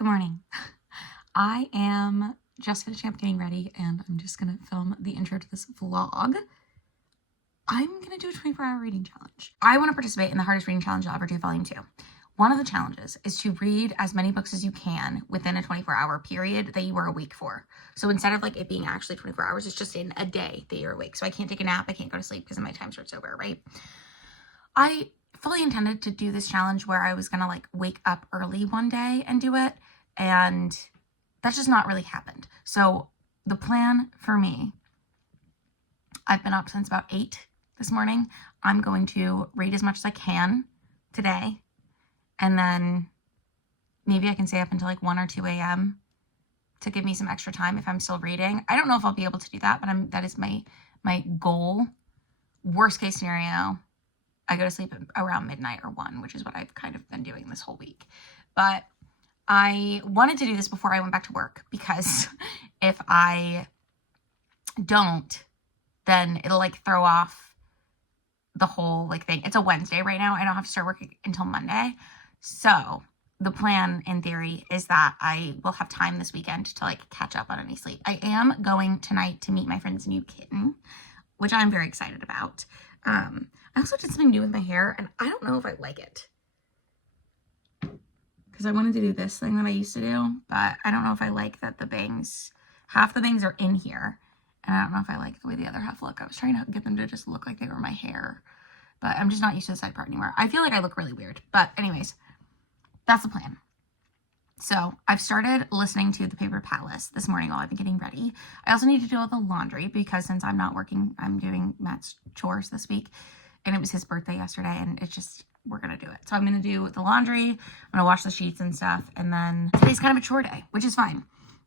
Good morning. I am just finishing up getting ready and I'm just gonna film the intro to this vlog. I'm gonna do a 24-hour reading challenge. I want to participate in the hardest reading challenge I'll ever do, volume 2. One of the challenges is to read as many books as you can within a 24-hour period that you are awake for. So instead of like it being actually 24 hours, it's just in a day that you're awake. So I can't take a nap, I can't go to sleep because my time starts over, right? I fully intended to do this challenge where I was gonna like wake up early one day and do it, and that's just not really happened. So the plan for me, I've been up since about 8 this morning. I'm going to read as much as I can today, and then maybe I can stay up until like 1 or 2 a.m. to give me some extra time if I'm still reading. I don't know if I'll be able to do that, but that is my goal. Worst case scenario, I go to sleep around midnight or 1, which is what I've kind of been doing this whole week. But I wanted to do this before I went back to work, because if I don't, then it'll like throw off the whole like thing. It's a Wednesday right now. I don't have to start working until Monday. So the plan in theory is that I will have time this weekend to like catch up on any sleep. I am going tonight to meet my friend's new kitten, which I'm very excited about. I also did something new with my hair and I don't know if I like it, because I wanted to do this thing that I used to do, but I don't know if I like that the bangs, half the bangs are in here, and I don't know if I like the way the other half look. I was trying to get them to just look like they were my hair, but I'm just not used to the side part anymore. I feel like I look really weird, but anyways, that's the plan. So I've started listening to The Paper Palace this morning while I've been getting ready. I also need to do all the laundry because since I'm not working, I'm doing Matt's chores this week, and it was his birthday yesterday, and it's just, we're gonna do it. So I'm gonna do the laundry, I'm gonna wash the sheets and stuff, and then today's kind of a chore day, which is fine.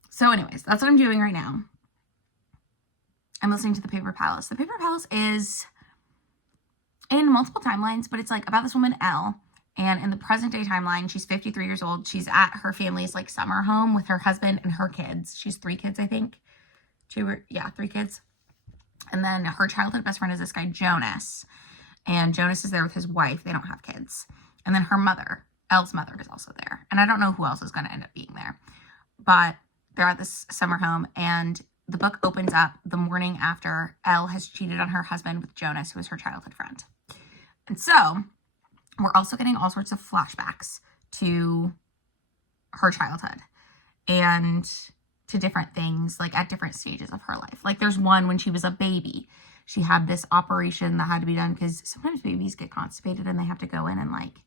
So anyways, that's what I'm doing right now. I'm listening to The Paper Palace. The Paper Palace is in multiple timelines, but it's like about this woman, Elle. And in the present day timeline, she's 53 years old. She's at her family's like summer home with her husband and her kids. She's 3 kids, I think. 3 kids. And then her childhood best friend is this guy, Jonas. And Jonas is there with his wife. They don't have kids. And then her mother, Elle's mother, is also there. And I don't know who else is going to end up being there. But they're at this summer home. And the book opens up the morning after Elle has cheated on her husband with Jonas, who is her childhood friend. And so we're also getting all sorts of flashbacks to her childhood and to different things, like at different stages of her life. Like there's one when she was a baby. She had this operation that had to be done because sometimes babies get constipated and they have to go in and like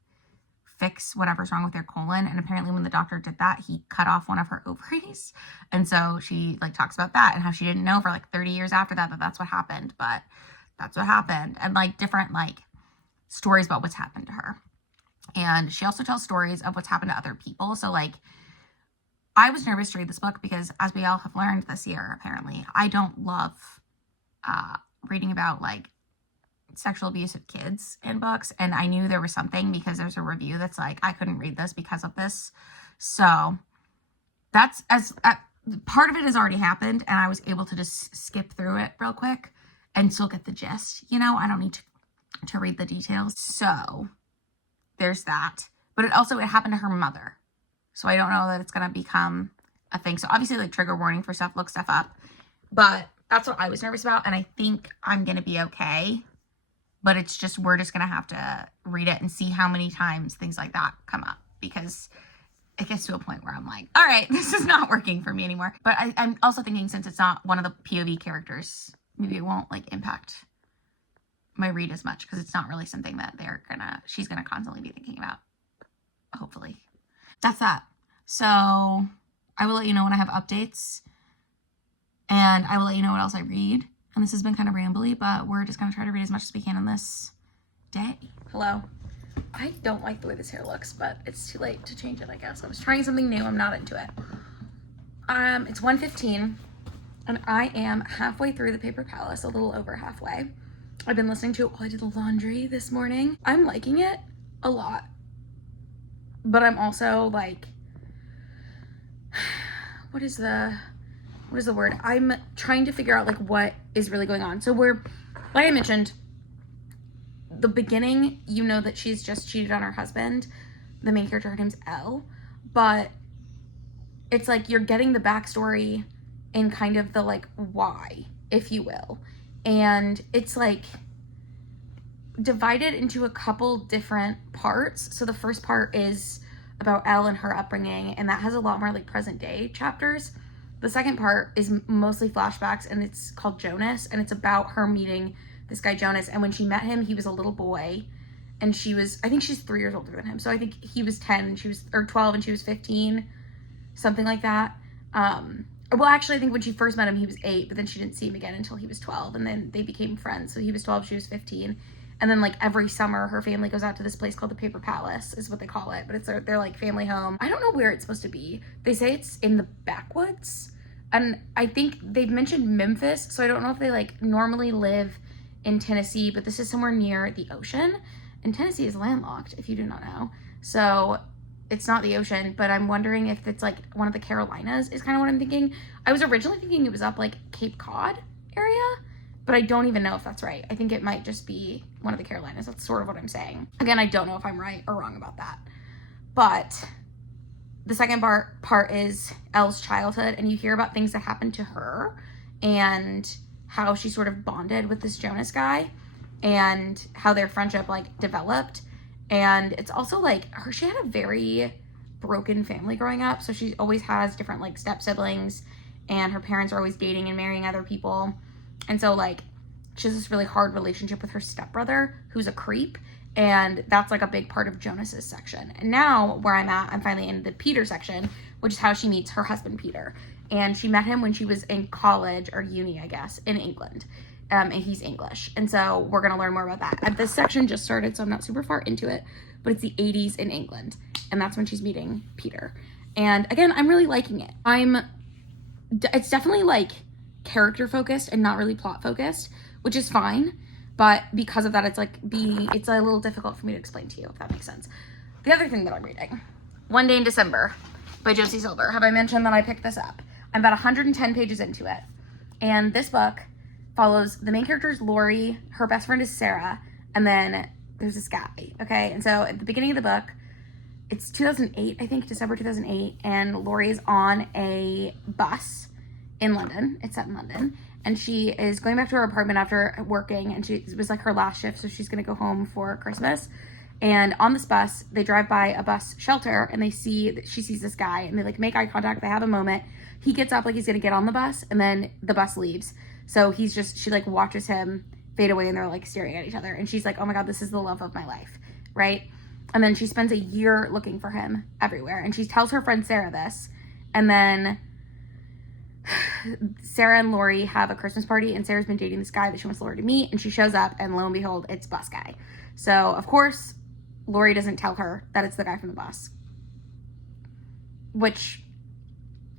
fix whatever's wrong with their colon. And apparently when the doctor did that, he cut off one of her ovaries. And so she like talks about that and how she didn't know for like 30 years after that that's what happened, but that's what happened. And like different like stories about what's happened to her. And she also tells stories of what's happened to other people. So like I was nervous to read this book because, as we all have learned this year, apparently, I don't love reading about like sexual abuse of kids in books. And I knew there was something because there's a review that's like, I couldn't read this because of this. So that's part of it has already happened. And I was able to just skip through it real quick and still get the gist. You know, I don't need to read the details. So there's that. But it happened to her mother. So I don't know that it's going to become a thing. So obviously like trigger warning for stuff, look stuff up. But that's what I was nervous about. And I think I'm going to be okay. But it's just, we're just going to have to read it and see how many times things like that come up. Because it gets to a point where I'm like, all right, this is not working for me anymore. But I'm also thinking since it's not one of the POV characters, maybe it won't like impact my read as much because it's not really something that she's gonna constantly be thinking about, hopefully. That's that. So I will let you know when I have updates, and I will let you know what else I read. And this has been kind of rambly, but we're just gonna try to read as much as we can in this day. Hello. I don't like the way this hair looks, but it's too late to change it, I guess. I was trying something new. I'm not into it. It's 1:15 and I am halfway through The Paper Palace, a little over halfway. I've been listening to it while I did the laundry this morning. I'm liking it a lot, but I'm also like, what is the word? I'm trying to figure out like what is really going on. So like I mentioned, the beginning, you know that she's just cheated on her husband. The main character, her name's Elle, but it's like you're getting the backstory and kind of the like why, if you will. And it's like divided into a couple different parts. So the first part is about Elle and her upbringing, and that has a lot more like present day chapters. The second part is mostly flashbacks, and it's called Jonas, and it's about her meeting this guy Jonas. And when she met him, he was a little boy, and she was, I think she's 3 years older than him. So I think he was 10 and she was, or 12 and she was 15, something like that. Well, actually, I think when she first met him, he was 8, but then she didn't see him again until he was 12, and then they became friends. So he was 12, she was 15. And then, like, every summer, her family goes out to this place called the Paper Palace, is what they call it. But it's their like, family home. I don't know where it's supposed to be. They say it's in the backwoods. And I think they've mentioned Memphis, so I don't know if they, like, normally live in Tennessee. But this is somewhere near the ocean. And Tennessee is landlocked, if you do not know. So it's not the ocean, but I'm wondering if it's, like, one of the Carolinas is kind of what I'm thinking. I was originally thinking it was up, like, Cape Cod area. But I don't even know if that's right. I think it might just be one of the Carolinas. That's sort of what I'm saying. Again, I don't know if I'm right or wrong about that. But the second part is Elle's childhood, and you hear about things that happened to her and how she sort of bonded with this Jonas guy and how their friendship like developed. And it's also like she had a very broken family growing up. So she always has different like step siblings, and her parents are always dating and marrying other people. And so, like, she has this really hard relationship with her stepbrother, who's a creep, and that's, like, a big part of Jonas's section. And now, where I'm at, I'm finally in the Peter section, which is how she meets her husband, Peter. And she met him when she was in college, or uni, I guess, in England. And he's English. And so, we're going to learn more about that. And this section just started, so I'm not super far into it, but it's the 80s in England. And that's when she's meeting Peter. And, again, I'm really liking it. It's definitely, like, character focused and not really plot focused, which is fine, but because of that it's a little difficult for me to explain to you, if that makes sense. The other thing that I'm reading, One Day in December by Josie Silver. Have I mentioned that I picked this up? I'm about 110 pages into it, and this book follows the main character is Lori, her best friend is Sarah, and then there's this guy, okay? And so at the beginning of the book, it's 2008, I think, December 2008, and Lori is on a bus in London. It's set in London, and she is going back to her apartment after working, and it was like her last shift, so she's gonna go home for Christmas. And on this bus, they drive by a bus shelter, and she sees this guy, and they like make eye contact. They have a moment. He gets up like he's gonna get on the bus, and then the bus leaves. So she like watches him fade away, and they're like staring at each other, and she's like, oh my god, this is the love of my life, right? And then she spends a year looking for him everywhere, and she tells her friend Sarah this, and then Sarah and Lori have a Christmas party, and Sarah's been dating this guy that she wants Lori to meet, and she shows up, and lo and behold, it's bus guy. So of course Lori doesn't tell her that it's the guy from the bus, which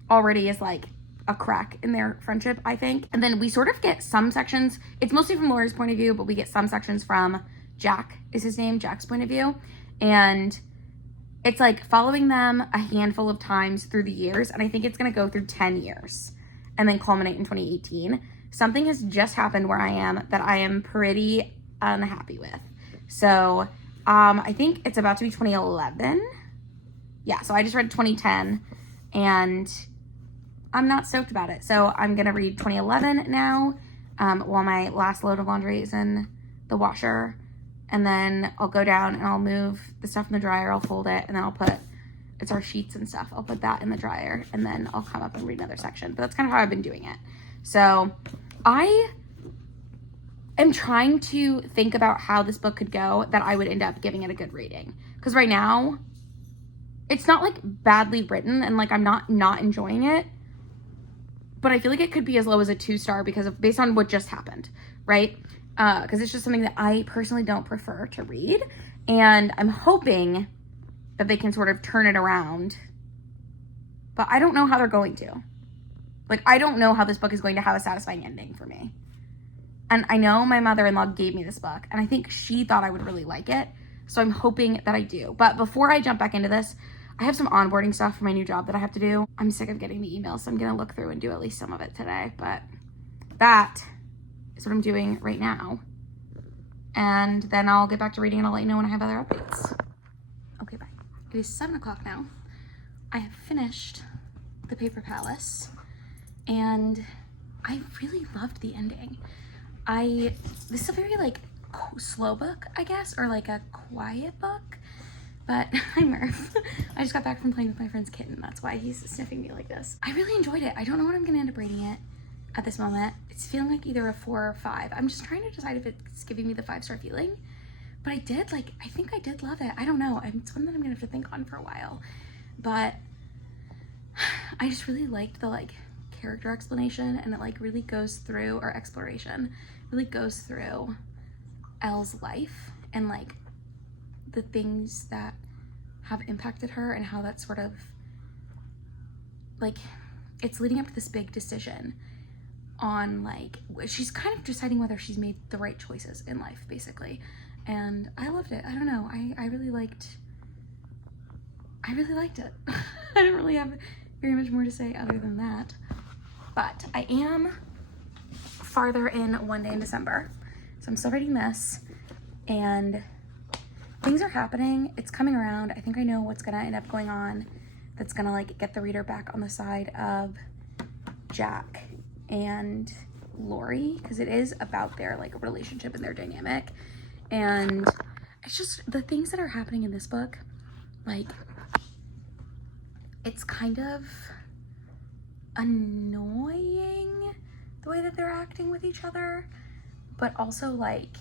already is like a crack in their friendship, I think. And then we sort of get some sections, it's mostly from Lori's point of view, but we get some sections from Jack is his name, Jack's point of view, and it's like following them a handful of times through the years, and I think it's going to go through 10 years and then culminate in 2018. Something has just happened where I am that I am pretty unhappy with. So I think it's about to be 2011. Yeah, so I just read 2010, and I'm not stoked about it. So I'm going to read 2011 now while my last load of laundry is in the washer. And then I'll go down and I'll move the stuff in the dryer. I'll fold it, and then I'll it's our sheets and stuff. I'll put that in the dryer, and then I'll come up and read another section. But that's kind of how I've been doing it. So I am trying to think about how this book could go that I would end up giving it a good rating. Because right now, it's not like badly written, and like I'm not enjoying it. But I feel like it could be as low as a 2-star based on what just happened, right? Because it's just something that I personally don't prefer to read. And I'm hoping that they can sort of turn it around. But I don't know how they're going to. Like, I don't know how this book is going to have a satisfying ending for me. And I know my mother-in-law gave me this book, and I think she thought I would really like it. So I'm hoping that I do. But before I jump back into this, I have some onboarding stuff for my new job that I have to do. I'm sick of getting the emails, so I'm going to look through and do at least some of it today. But that is what I'm doing right now. And then I'll get back to reading, and I'll let you know when I have other updates. Okay, bye. It is 7 o'clock now. I have finished The Paper Palace, and I really loved the ending. This is a very like slow book, I guess, or like a quiet book, but hi Murph. I just got back from playing with my friend's kitten. That's why he's sniffing me like this. I really enjoyed it. I don't know what I'm gonna end up rating it at this moment. It's feeling like either a 4 or 5. I'm just trying to decide if it's giving me the 5-star feeling, but I think I did love it. I don't know. It's one that I'm gonna have to think on for a while, but I just really liked the like character explanation, and it like really goes through, or exploration, really goes through Elle's life and like the things that have impacted her, and how that sort of like it's leading up to this big decision on like she's kind of deciding whether she's made the right choices in life, basically. And I loved it. I don't know, I really liked it. I don't really have very much more to say other than that, but I am farther in One Day in December, so I'm still reading this, and things are happening. It's coming around. I think I know what's gonna end up going on that's gonna like get the reader back on the side of Jack and Lori, because it is about their like relationship and their dynamic. And it's just the things that are happening in this book, like it's kind of annoying the way that they're acting with each other, but also like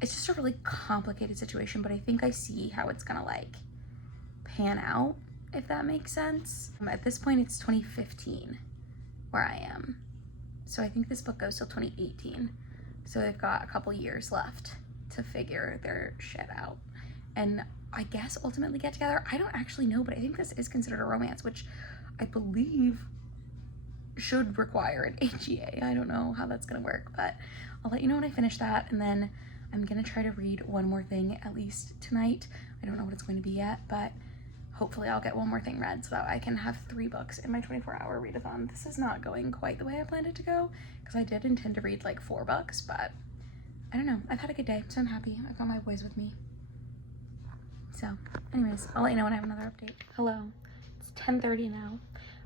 it's just a really complicated situation. But I think I see how it's gonna like pan out, if that makes sense. At this point it's 2015 where I am, so I think this book goes till 2018, so they've got a couple years left to figure their shit out and I guess ultimately get together. I don't actually know, but I think this is considered a romance, which I believe should require an HEA. I don't know how that's gonna work, but I'll let you know when I finish that. And then I'm gonna try to read one more thing at least tonight. I don't know what it's going to be yet, but hopefully I'll get one more thing read so that I can have 3 books in my 24-hour readathon. This is not going quite the way I planned it to go, because I did intend to read like 4 books, but I don't know. I've had a good day, so I'm happy. I've got my boys with me. So anyways, I'll let you know when I have another update. Hello, it's 10:30 now,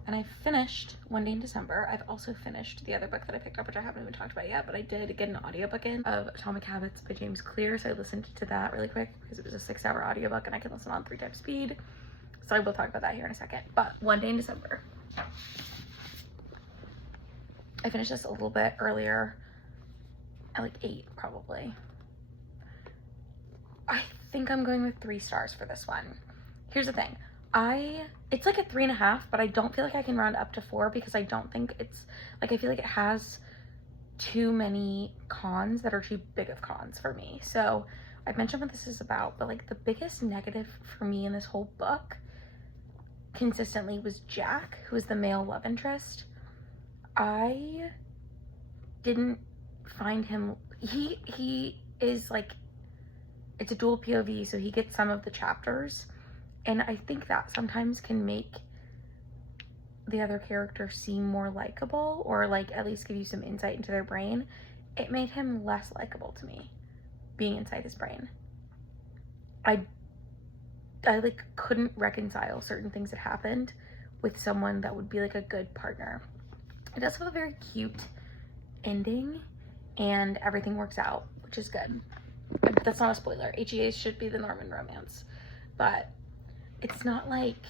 and I finished One Day in December. I've also finished the other book that I picked up, which I haven't even talked about yet, but I did get an audiobook in of Atomic Habits by James Clear, so I listened to that really quick because it was a 6-hour audiobook and I can listen on 3 times speed. So I will talk about that here in a second. But One Day in December, I finished this a little bit earlier, at like 8 probably. I think I'm going with 3 stars for this one. Here's the thing, it's like a 3.5, but I don't feel like I can round up to 4 because I don't think it's like, I feel like it has too many cons that are too big of cons for me. So I've mentioned what this is about, but like the biggest negative for me in this whole book consistently was Jack, who is the male love interest. I didn't find him, he is like, it's a dual POV, so he gets some of the chapters, and I think that sometimes can make the other character seem more likable, or like at least give you some insight into their brain. It made him less likable to me, being inside his brain. I like couldn't reconcile certain things that happened with someone that would be like a good partner. It does have a very cute ending and everything works out, which is good. That's not a spoiler. HEAs should be the norm in romance, but it's not like,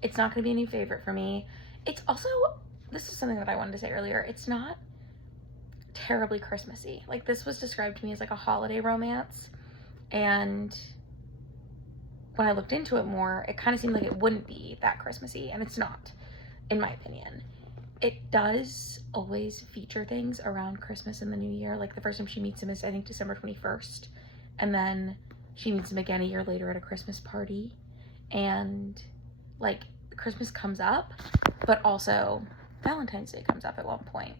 it's not going to be a new favorite for me. It's also, this is something that I wanted to say earlier, it's not terribly Christmassy. Like, this was described to me as like a holiday romance, and when I looked into it more, it kind of seemed like it wouldn't be that Christmassy, and it's not, in my opinion. It does always feature things around Christmas and the New Year. Like the first time she meets him is, I think, December 21st. And then she meets him again a year later at a Christmas party. And like Christmas comes up, but also Valentine's Day comes up at one point.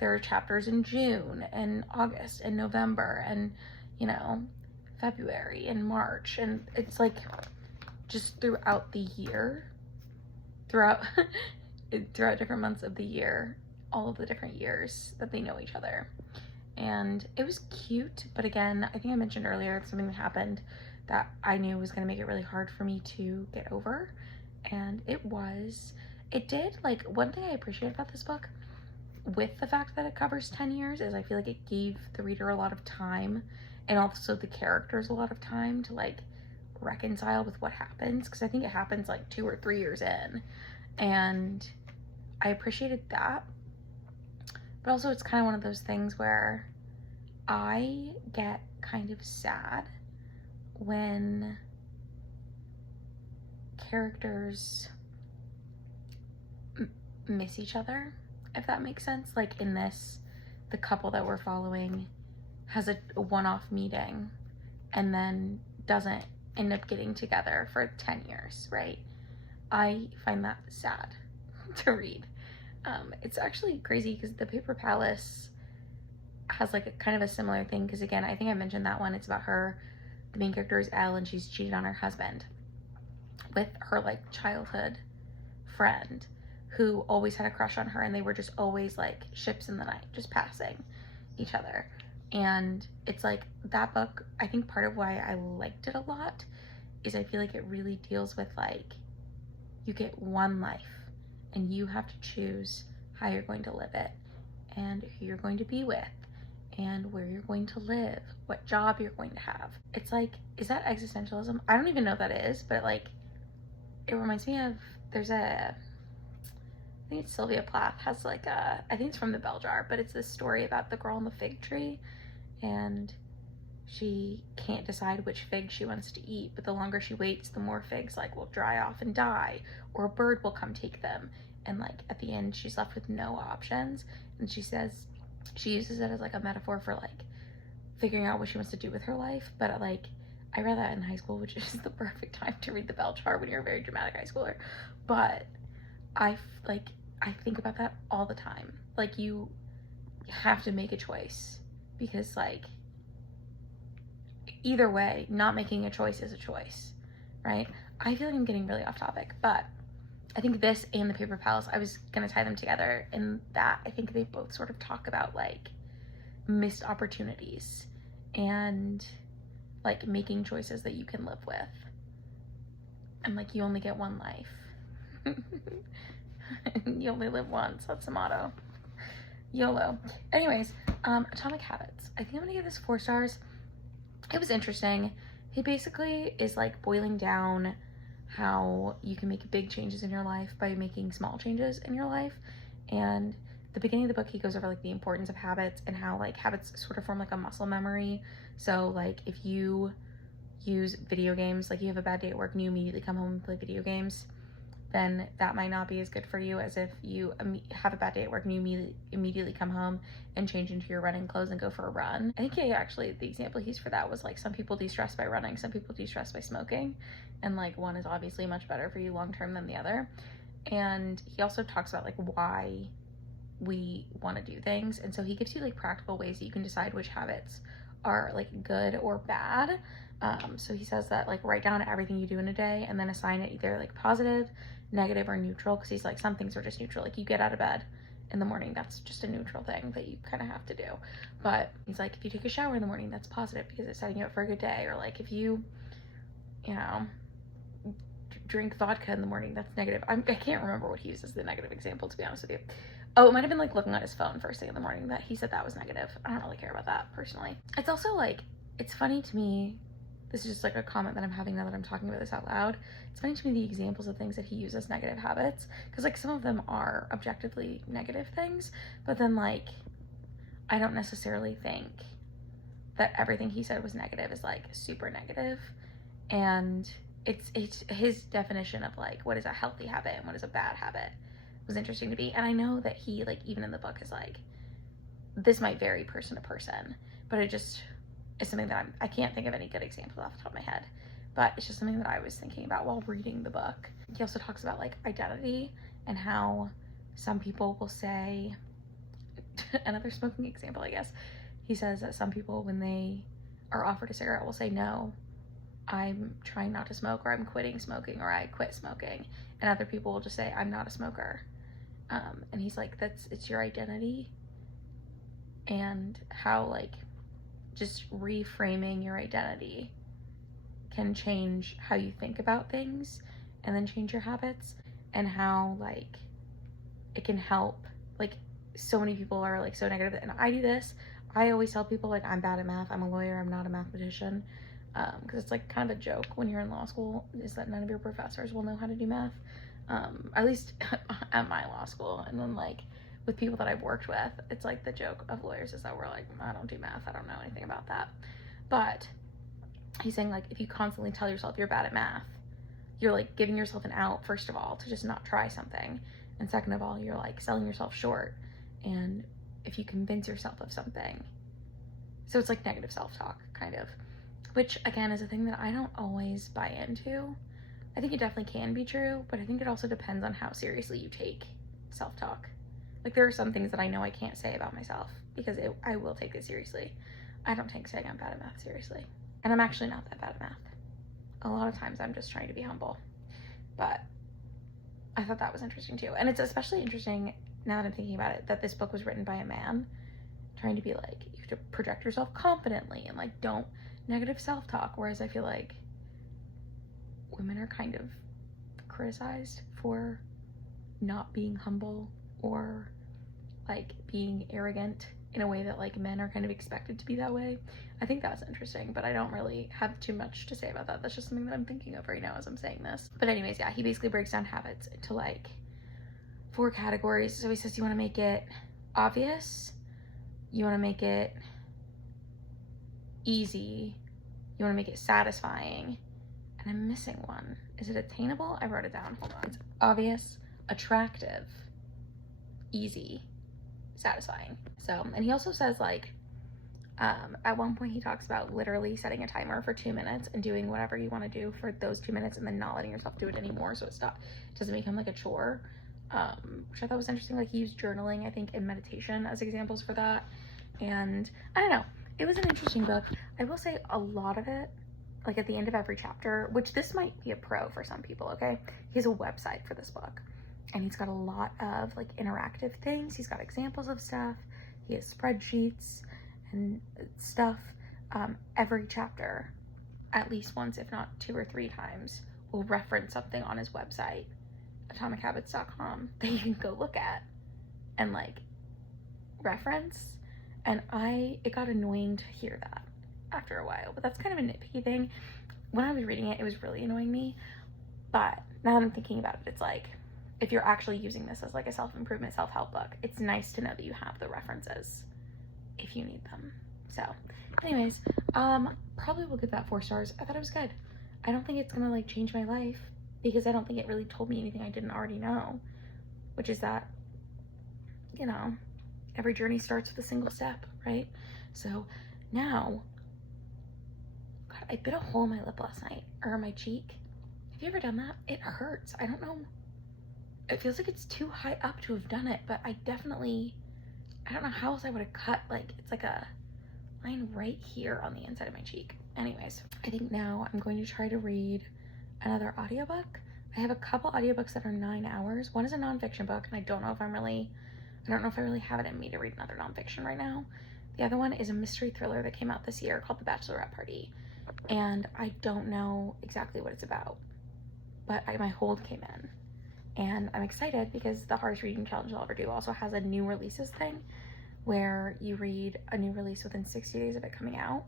There are chapters in June and August and November and, you know, February and March. And it's like just throughout the year, throughout different months of the year, all of the different years that they know each other. And it was cute, but again, I think I mentioned earlier, it's something that happened that I knew was going to make it really hard for me to get over, and it did, like, one thing I appreciate about this book, with the fact that it covers 10 years, is I feel like it gave the reader a lot of time, and also the characters a lot of time to, like, reconcile with what happens, because I think it happens, like, 2 or 3 years in, and I appreciated that. But also, it's kind of one of those things where I get kind of sad when characters miss each other, if that makes sense. Like in this, the couple that we're following has a one-off meeting and then doesn't end up getting together for 10 years, right? I find that sad to read. It's actually crazy because The Paper Palace has like a kind of a similar thing, because again, I think I mentioned that one. It's about her, the main character is Elle, and she's cheated on her husband with her like childhood friend who always had a crush on her, and they were just always like ships in the night, just passing each other. And it's like that book, I think part of why I liked it a lot is I feel like it really deals with like, you get one life and you have to choose how you're going to live it and who you're going to be with and where you're going to live, what job you're going to have. It's like, is that existentialism? I don't even know what that is, but like, it reminds me of, there's a, I think it's Sylvia Plath has like a, I think it's from The Bell Jar, but it's this story about the girl in the fig tree, and she can't decide which fig she wants to eat, but the longer she waits, the more figs like will dry off and die, or a bird will come take them. And like at the end, she's left with no options. And she says, she uses it as like a metaphor for like figuring out what she wants to do with her life. But like, I read that in high school, which is the perfect time to read The Bell Jar when you're a very dramatic high schooler. But I think about that all the time. Like, you have to make a choice, because like, either way, not making a choice is a choice, right? I feel like I'm getting really off topic, but I think this and The Paper Palace, I was gonna tie them together in that I think they both sort of talk about like missed opportunities and like making choices that you can live with. And like, you only get one life. You only live once. That's the motto. YOLO. Anyways, Atomic Habits. I think I'm gonna give this 4 stars. It was interesting. He basically is like boiling down how you can make big changes in your life by making small changes in your life. And the beginning of the book, he goes over like the importance of habits and how like habits sort of form like a muscle memory. So like, if you use video games, like you have a bad day at work and you immediately come home and play video games, then that might not be as good for you as if you have a bad day at work and you immediately come home and change into your running clothes and go for a run. I think actually the example he used for that was like, some people de-stress by running, some people de-stress by smoking, and like one is obviously much better for you long-term than the other. And he also talks about like why we want to do things, and so he gives you like practical ways that you can decide which habits are like good or bad. So he says that like, write down everything you do in a day and then assign it either like positive, negative, or neutral, because he's like, some things are just neutral, like you get out of bed in the morning, that's just a neutral thing that you kind of have to do. But he's like, if you take a shower in the morning, that's positive because it's setting you up for a good day. Or like, if you know, drink vodka in the morning, that's negative. I can't remember what he uses the negative example, to be honest with you. Oh, it might have been like looking at his phone first thing in the morning, that he said that was negative. I don't really care about that personally. It's also like, it's funny to me, this is just like a comment that I'm having now that I'm talking about this out loud. It's funny to me the examples of things that he uses negative habits, because like some of them are objectively negative things, but then like, I don't necessarily think that everything he said was negative is like super negative. And it's his definition of like, what is a healthy habit and what is a bad habit was interesting to me. And I know that he like, even in the book, is like, this might vary person to person, but it just is something that I can't think of any good examples off the top of my head, but it's just something that I was thinking about while reading the book. He also talks about like identity and how some people will say, another smoking example, I guess. He says that some people, when they are offered a cigarette, will say, no, I'm trying not to smoke, or I'm quitting smoking, or I quit smoking. And other people will just say, I'm not a smoker. And he's like, it's your identity, and how like just reframing your identity can change how you think about things and then change your habits. and how like it can help. Like so many people are like so negative, and I do this. I always tell people like I'm bad at math. I'm a lawyer. I'm not a mathematician. Because it's like kind of a joke when you're in law school is that none of your professors will know how to do math. At least at my law school. And then like with people that I've worked with, it's like the joke of lawyers is that we're like, I don't do math. I don't know anything about that. But he's saying like if you constantly tell yourself you're bad at math, you're like giving yourself an out, first of all, to just not try something. And second of all, you're like selling yourself short. And if you convince yourself of something, so it's like negative self-talk kind of, which again is a thing that I don't always buy into. I think it definitely can be true, but I think it also depends on how seriously you take self-talk. Like there are some things that I know I can't say about myself because I will take it seriously. I don't take saying I'm bad at math seriously. And I'm actually not that bad at math. A lot of times I'm just trying to be humble. But I thought that was interesting too. And it's especially interesting now that I'm thinking about it, that this book was written by a man trying to be like, you have to project yourself confidently and like don't negative self-talk. Whereas I feel like women are kind of criticized for not being humble or like being arrogant in a way that like men are kind of expected to be that way. I think that's interesting, but I don't really have too much to say about that. That's just something that I'm thinking of right now as I'm saying this. But anyways, yeah, he basically breaks down habits into like 4 categories. So he says you want to make it obvious, you want to make it easy, you want to make it satisfying, and I'm missing one. Is it attainable? I wrote it down. Hold on. It's obvious, attractive, easy, satisfying. So, and he also says like, at one point he talks about literally setting a timer for 2 minutes and doing whatever you want to do for those 2 minutes and then not letting yourself do it anymore. So it doesn't become like a chore, which I thought was interesting. Like he used journaling, I think, and meditation as examples for that. And I don't know, it was an interesting book. I will say a lot of it, like at the end of every chapter, which this might be a pro for some people, okay? He has a website for this book and he's got a lot of like interactive things. He's got examples of stuff. He has spreadsheets and stuff. Every chapter, at least once, if not 2 or 3 times, will reference something on his website, atomichabits.com, that you can go look at and like reference. And it got annoying to hear that after a while, but that's kind of a nitpicky thing. When I was reading it, it was really annoying me, but now that I'm thinking about it, it's like, if you're actually using this as like a self-improvement, self-help book, it's nice to know that you have the references if you need them. So anyways, probably will give that 4 stars. I thought it was good. I don't think it's gonna like change my life because I don't think it really told me anything I didn't already know, which is that, you know, every journey starts with a single step, right? So now, God, I bit a hole in my lip last night, or my cheek. Have you ever done that? It hurts. I don't know. It feels like it's too high up to have done it, but I don't know how else I would have cut, like, it's like a line right here on the inside of my cheek. Anyways, I think now I'm going to try to read another audiobook. I have a couple audiobooks that are 9 hours. One is a nonfiction book, and I don't know if I really have it in me to read another nonfiction right now. The other one is a mystery thriller that came out this year called The Bachelorette Party. And I don't know exactly what it's about, but my hold came in. And I'm excited because the hardest reading challenge I'll ever do also has a new releases thing where you read a new release within 60 days of it coming out.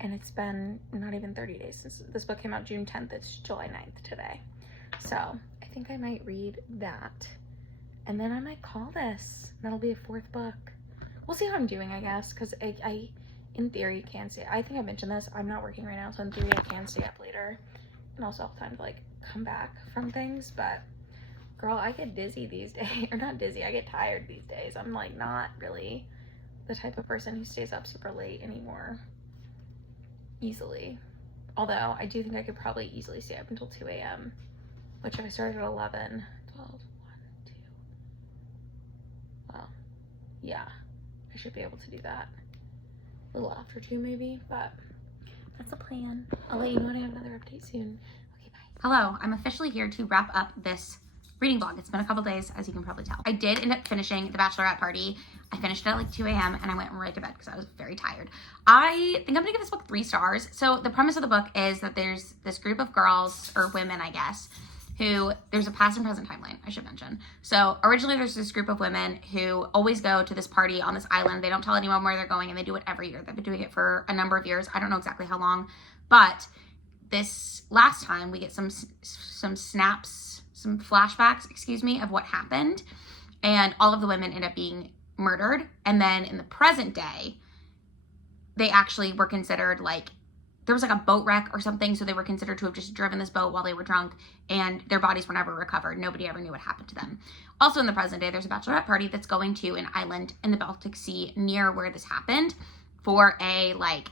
And it's been not even 30 days since this book came out. June 10th, it's July 9th today. So I think I might read that. And then I might call this. That'll be a 4th book. We'll see how I'm doing, I guess, because I in theory can stay. I think I mentioned this. I'm not working right now, so in theory I can stay up later and also have time to like come back from things. But girl, I get dizzy these days, or not dizzy, I get tired these days. I'm like not really the type of person who stays up super late anymore easily. Although I do think I could probably easily stay up until 2 a.m. which if I started at 11, 12, 1, 2, well, yeah, I should be able to do that. A little after 2 maybe, but that's the plan. I'll let you know when I have another update soon. Okay, bye. Hello, I'm officially here to wrap up this reading vlog. It's been a couple days, as you can probably tell. I did end up finishing The Bachelorette Party. I finished it at like 2 a.m. and I went right to bed because I was very tired. I think I'm gonna give this book 3 stars. So the premise of the book is that there's this group of girls, or women, I guess, who, there's a past and present timeline, I should mention. So originally there's this group of women who always go to this party on this island. They don't tell anyone where they're going, and they do it every year. They've been doing it for a number of years. I don't know exactly how long, but this last time we get some snaps, some flashbacks, excuse me, of what happened. And all of the women end up being murdered. And then in the present day, they actually were considered like, there was like a boat wreck or something, so they were considered to have just driven this boat while they were drunk, and their bodies were never recovered. Nobody ever knew what happened to them. Also in the present day, there's a bachelorette party that's going to an island in the Baltic Sea near where this happened for a like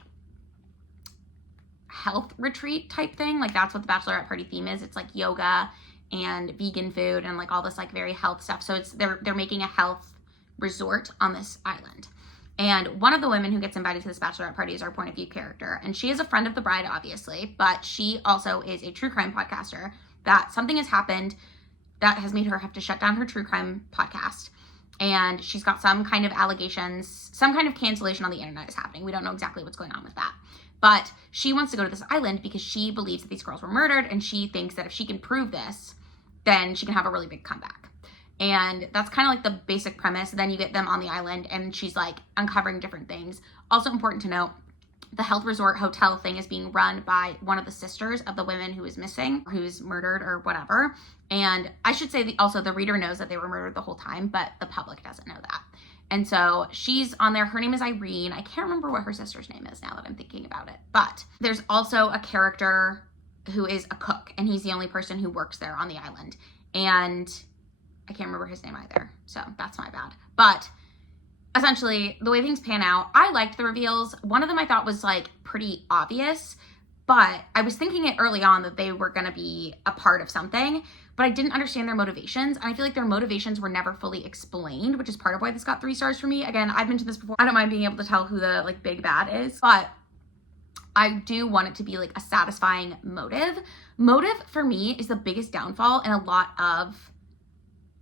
health retreat type thing. Like that's what the bachelorette party theme is. It's like yoga and vegan food and like all this like very health stuff. So it's they're making a health resort on this island. And one of the women who gets invited to this bachelorette party is our point of view character. And she is a friend of the bride, obviously, but she also is a true crime podcaster. That something has happened that has made her have to shut down her true crime podcast. And she's got some kind of allegations, some kind of cancellation on the internet is happening. We don't know exactly what's going on with that. But she wants to go to this island because she believes that these girls were murdered, and she thinks that if she can prove this, then she can have a really big comeback. And that's kind of like the basic premise. Then you get them on the island and she's like uncovering different things. Also important to note, the health resort hotel thing is being run by one of the sisters of the women who is missing, who's murdered or whatever. And I should say also the reader knows that they were murdered the whole time, but the public doesn't know that. And so she's on there. Her name is Irene. I can't remember what her sister's name is now that I'm thinking about it. But there's also a character who is a cook, and he's the only person who works there on the island. And I can't remember his name either, so that's my bad. But essentially, the way things pan out, I liked the reveals. One of them I thought was like pretty obvious, but I was thinking it early on that they were gonna be a part of something, but I didn't understand their motivations. And I feel like their motivations were never fully explained, which is part of why this got 3 stars for me. Again, I've mentioned this before. I don't mind being able to tell who the like big bad is, but I do want it to be like a satisfying motive. Motive for me is the biggest downfall in a lot of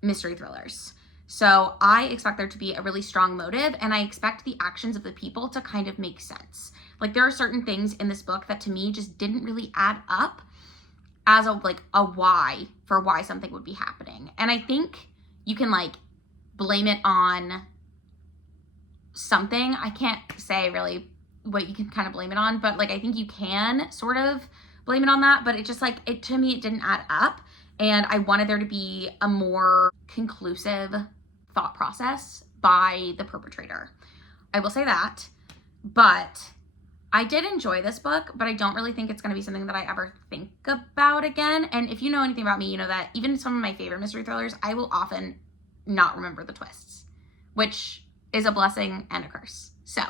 mystery thrillers. So I expect there to be a really strong motive, and I expect the actions of the people to kind of make sense. Like there are certain things in this book that to me just didn't really add up as a why for why something would be happening. And I think you can like blame it on something. I can't say really what you can kind of blame it on, but like I think you can sort of blame it on that, but it just like to me it didn't add up. And I wanted there to be a more conclusive thought process by the perpetrator. I will say that, but I did enjoy this book, but I don't really think it's going to be something that I ever think about again. And if you know anything about me, you know that even some of my favorite mystery thrillers, I will often not remember the twists, which is a blessing and a curse. So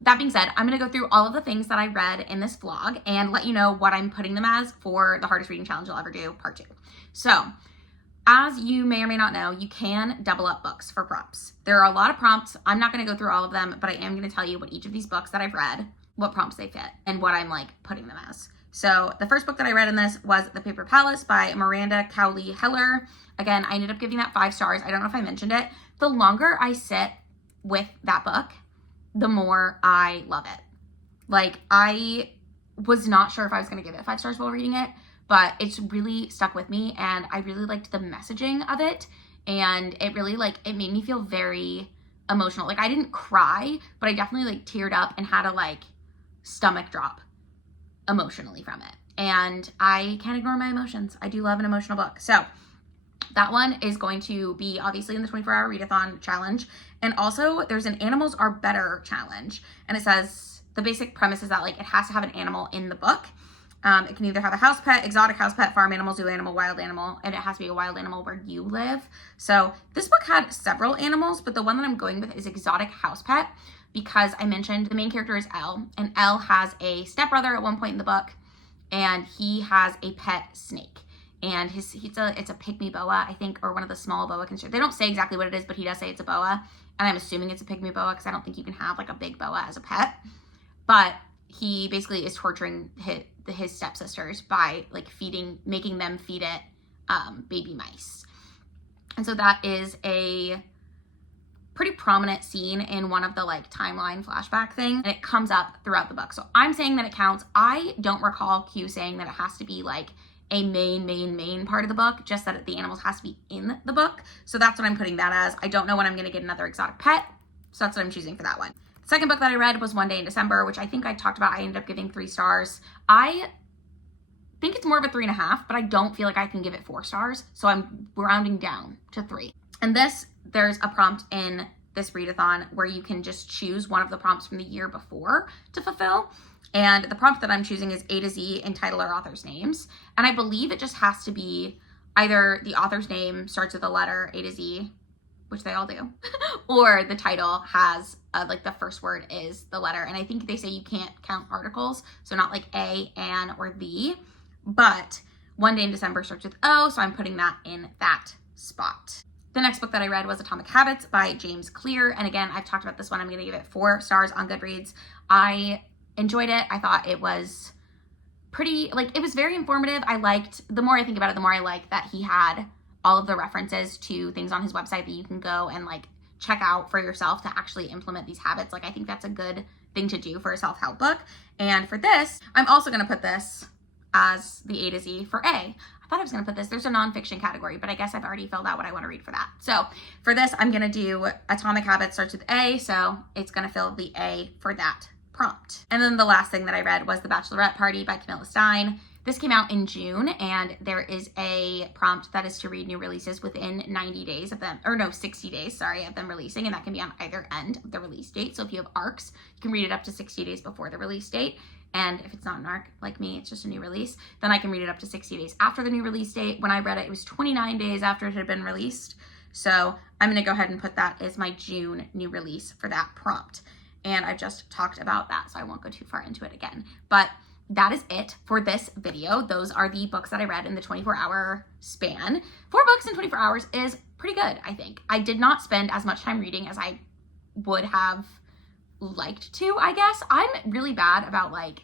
that being said, I'm going to go through all of the things that I read in this vlog and let you know what I'm putting them as for the hardest reading challenge I'll ever do, part 2. So, as you may or may not know, you can double up books for prompts. There are a lot of prompts. I'm not going to go through all of them, but I am going to tell you what each of these books that I've read, what prompts they fit, and what I'm like putting them as. So, the first book that I read in this was The Paper Palace by Miranda Cowley Heller. Again, I ended up giving that 5 stars. I don't know if I mentioned it. The longer I sit with that book, the more I love it. Like, I was not sure if I was going to give it 5 stars while reading it, but it's really stuck with me, and I really liked the messaging of it, and it really, like, it made me feel very emotional. Like, I didn't cry, but I definitely, like, teared up and had a, like, stomach drop emotionally from it. And I can't ignore my emotions. I do love an emotional book. So that one is going to be obviously in the 24-hour readathon challenge. And also there's an Animals Are Better challenge. And it says the basic premise is that like it has to have an animal in the book. It can either have a house pet, exotic house pet, farm animal, zoo animal, wild animal, and it has to be a wild animal where you live. So this book had several animals, but the one that I'm going with is exotic house pet because I mentioned the main character is Elle, and Elle has a stepbrother at one point in the book, and he has a pet snake. And it's a pygmy boa, I think, or one of the small boa constrictors. They don't say exactly what it is, but he does say it's a boa, and I'm assuming it's a pygmy boa because I don't think you can have like a big boa as a pet. But he basically is torturing his stepsisters by like making them feed it baby mice. And so that is a pretty prominent scene in one of the like timeline flashback thing, and it comes up throughout the book. So I'm saying that it counts. I don't recall Q saying that it has to be like a main part of the book, just that the animals has to be in the book. So that's what I'm putting that as. I don't know when I'm going to get another exotic pet, so that's what I'm choosing for that one. The second book that I read was One Day in December, which I think I talked about. I ended up giving 3 stars. I think it's more of a 3.5, but I don't feel like I can give it 4 stars, so I'm rounding down to 3. And this, there's a prompt in this readathon where you can just choose one of the prompts from the year before to fulfill. And the prompt that I'm choosing is A to Z in title or author's names. And I believe it just has to be either the author's name starts with a letter A to Z, which they all do, or the title has like the first word is the letter. And I think they say you can't count articles, so not like A, an, or the, but One Day in December starts with O, so I'm putting that in that spot. The next book that I read was Atomic Habits by James Clear. And again, I've talked about this one. I'm going to give it 4 stars on Goodreads. I enjoyed it. I thought it was pretty, like, it was very informative. I liked, the more I think about it, the more I like that he had all of the references to things on his website that you can go and like check out for yourself to actually implement these habits. Like, I think that's a good thing to do for a self-help book. And for this, I'm also going to put this as the A to Z for A. I thought I was going to put this, there's a nonfiction category, but I guess I've already filled out what I want to read for that. So for this, I'm going to do Atomic Habits starts with A, so it's going to fill the A for that prompt. And then the last thing that I read was The Bachelorette Party by Camilla Stein. This came out in June, and there is a prompt that is to read new releases within 90 days of them, or no, 60 days, sorry, of them releasing, and that can be on either end of the release date. So if you have ARCs, you can read it up to 60 days before the release date. And if it's not an ARC, like me, it's just a new release, then I can read it up to 60 days after the new release date. When I read it, it was 29 days after it had been released. So I'm going to go ahead and put that as my June new release for that prompt. And I've just talked about that, so I won't go too far into it again. But that is it for this video. Those are the books that I read in the 24-hour span. 4 books in 24 hours is pretty good, I think. I did not spend as much time reading as I would have liked to, I guess. I'm really bad about like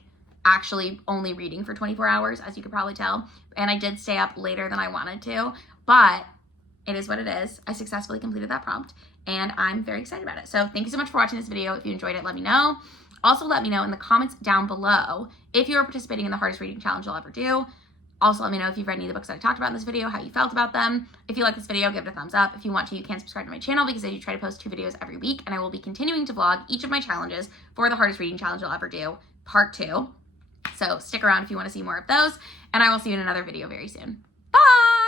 actually only reading for 24 hours, as you could probably tell. And I did stay up later than I wanted to, but it is what it is. I successfully completed that prompt and I'm very excited about it. So thank you so much for watching this video. If you enjoyed it, let me know. Also, let me know in the comments down below if you are participating in the hardest reading challenge you'll ever do. Also, let me know if you've read any of the books that I talked about in this video, how you felt about them. If you like this video, give it a thumbs up. If you want to, you can subscribe to my channel because I do try to post 2 videos every week, and I will be continuing to vlog each of my challenges for the hardest reading challenge you'll ever do, part 2. So stick around if you want to see more of those, and I will see you in another video very soon. Bye!